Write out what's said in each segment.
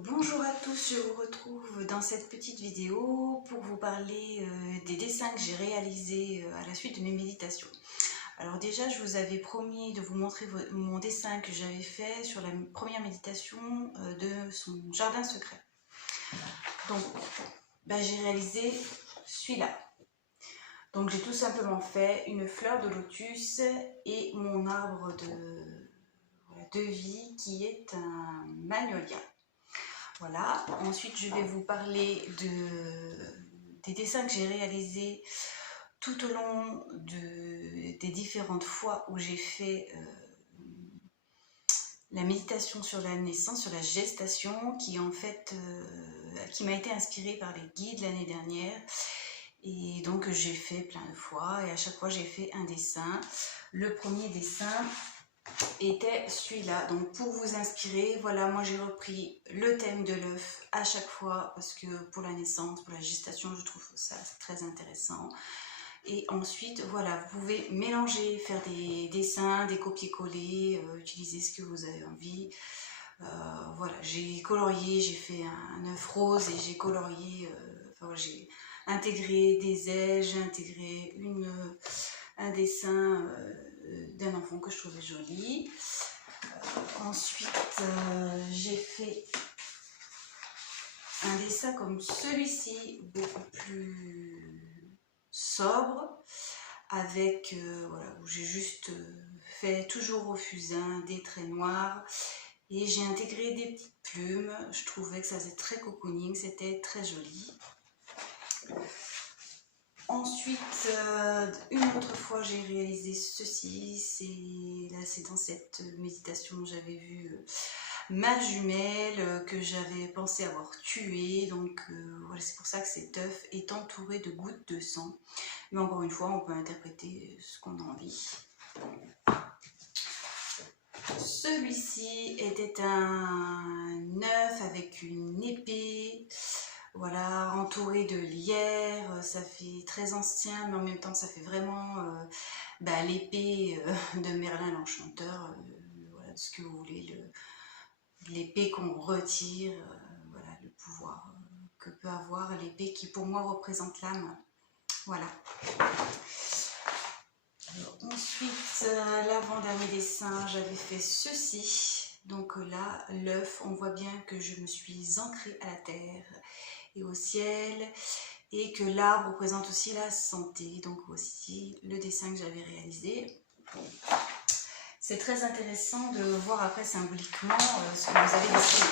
Bonjour à tous, je vous retrouve dans cette petite vidéo pour vous parler des dessins que j'ai réalisés à la suite de mes méditations. Alors déjà, je vous avais promis de vous montrer mon dessin que j'avais fait sur la première méditation de son jardin secret. Donc, j'ai réalisé celui-là. Donc j'ai tout simplement fait une fleur de lotus et mon arbre de vie qui est un magnolia. Voilà, ensuite je vais vous parler des dessins que j'ai réalisés tout au long des différentes fois où j'ai fait la méditation sur la naissance, sur la gestation, qui en fait qui m'a été inspirée par les guides l'année dernière. Et donc j'ai fait plein de fois et à chaque fois j'ai fait un dessin. Le premier dessin était celui-là. Donc pour vous inspirer, voilà, moi j'ai repris le thème de l'œuf à chaque fois parce que pour la naissance, pour la gestation, je trouve ça très intéressant. Et ensuite, voilà, vous pouvez mélanger, faire des dessins, des copier-coller, utiliser ce que vous avez envie. Voilà, j'ai colorié, j'ai fait un œuf rose et j'ai colorié, j'ai intégré des ailes, j'ai intégré un dessin d'un enfant que je trouvais joli. Ensuite, j'ai fait un dessin comme celui-ci, beaucoup plus sobre, avec, voilà, où j'ai juste fait toujours au fusain des traits noirs et j'ai intégré des petites plumes. Je trouvais que ça faisait très cocooning, c'était très joli. Ensuite, une autre fois, j'ai réalisé ceci. C'est dans cette méditation que j'avais vu ma jumelle que j'avais pensé avoir tuée. Donc voilà, c'est pour ça que cet œuf est entouré de gouttes de sang. Mais encore une fois, on peut interpréter ce qu'on a envie. Celui-ci était un œuf avec une épée. Voilà, entouré de lierre, ça fait très ancien, mais en même temps ça fait vraiment l'épée de Merlin l'Enchanteur, voilà, ce que vous voulez, l'épée qu'on retire, voilà, le pouvoir que peut avoir l'épée qui pour moi représente l'âme. Voilà. Alors, ensuite, l'avant-dernier dessin, j'avais fait ceci. Donc là, l'œuf, on voit bien que je me suis ancrée à la terre et au ciel, et que l'arbre représente aussi la santé, donc aussi le dessin que j'avais réalisé. C'est très intéressant de voir après symboliquement ce que vous avez dessiné.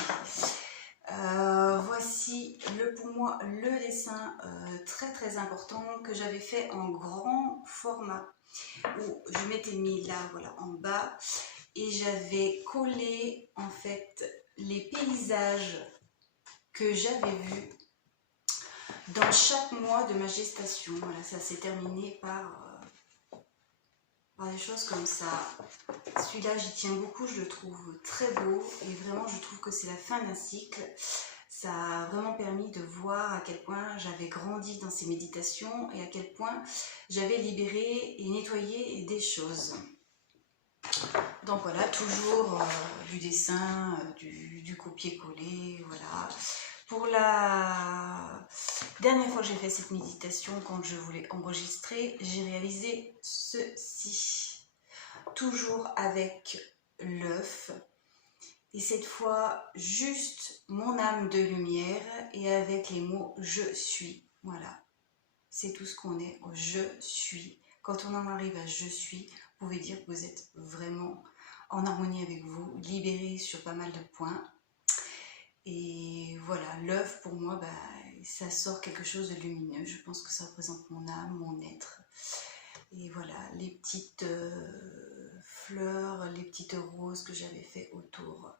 Voici pour moi le dessin très important que j'avais fait en grand format, où je m'étais mis là, voilà, en bas, et j'avais collé en fait les paysages que j'avais vus dans chaque mois de ma gestation. Voilà, ça s'est terminé par des choses comme ça. Celui-là, j'y tiens beaucoup, je le trouve très beau et vraiment, je trouve que c'est la fin d'un cycle. Ça a vraiment permis de voir à quel point j'avais grandi dans ces méditations et à quel point j'avais libéré et nettoyé des choses. Donc voilà, toujours du dessin, du copier-coller, voilà. Pour la dernière fois que j'ai fait cette méditation, quand je voulais enregistrer, j'ai réalisé ceci. Toujours avec l'œuf. Et cette fois, juste mon âme de lumière et avec les mots « je suis ». Voilà, c'est tout ce qu'on est, « je suis ». Quand on en arrive à « je suis », vous pouvez dire que vous êtes vraiment en harmonie avec vous, libéré sur pas mal de points. Et voilà, l'œuf pour moi, ça sort quelque chose de lumineux. Je pense que ça représente mon âme, mon être. Et voilà, les petites fleurs, les petites roses que j'avais fait autour.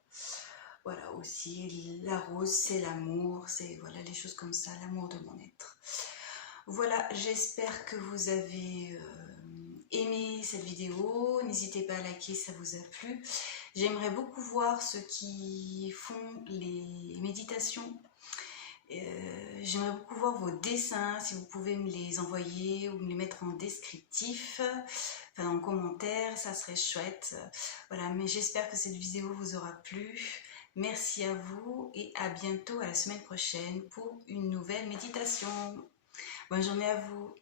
Voilà aussi, la rose c'est l'amour, c'est voilà les choses comme ça, l'amour de mon être. Voilà, j'espère que vous avez aimé cette vidéo. N'hésitez pas à liker si ça vous a plu. J'aimerais beaucoup voir ceux qui font les méditations. J'aimerais beaucoup voir vos dessins, si vous pouvez me les envoyer ou me les mettre en descriptif, enfin en commentaire, ça serait chouette. Voilà, mais j'espère que cette vidéo vous aura plu. Merci à vous et à bientôt à la semaine prochaine pour une nouvelle méditation. Bonne journée à vous.